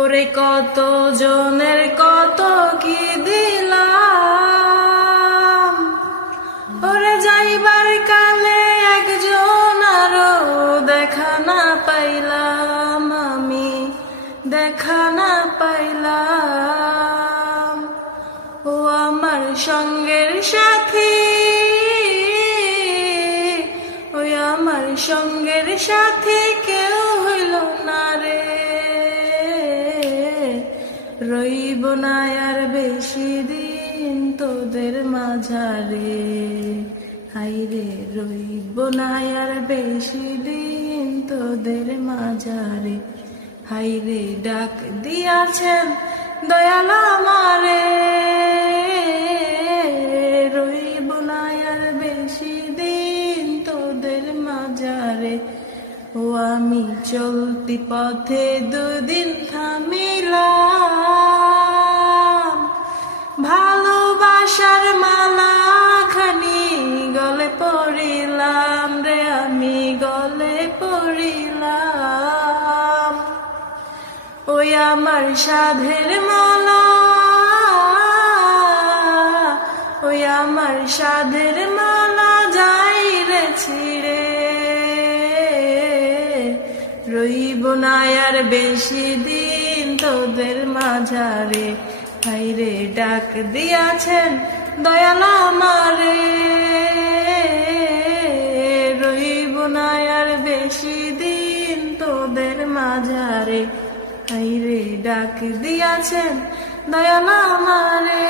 ওরে কত জনের কত কি দিলাম, ওরে যাইবার কালে একজন আরো দেখা না পাইলাম, আমি দেখা না পাইলাম। ও আমার সঙ্গের সাথী, ওই আমার সঙ্গের সাথী কেউ হইল না রে, রইব না আর বেশি দিন তোদের মাঝারে, হাইরে রইব না আর বেশি দিন তোদের মাঝারে, হাইরে ডাক দিয়াছেন দয়াল আমারে, রইব না আর বেশি দিন তোদের মাঝারে। ও আমি চলতি পথে দুদিন থামিলাম, ভালোবাসার মালা খানি গলে পড়িলাম রে, আমি গলে পড়িলাম। ওই আমার সাধের মালা, ওই আমার সাধের মালা যাই রে ছিড়ে, রইব না আর বেশি দিন তোদের মাঝারে, হাইরে ডাক দিয়াছেন দয়াল আমারে, রইব না আর বেশি দিন তোদের মাঝারে, হাইরে ডাক দিয়াছেন দয়াল আমারে।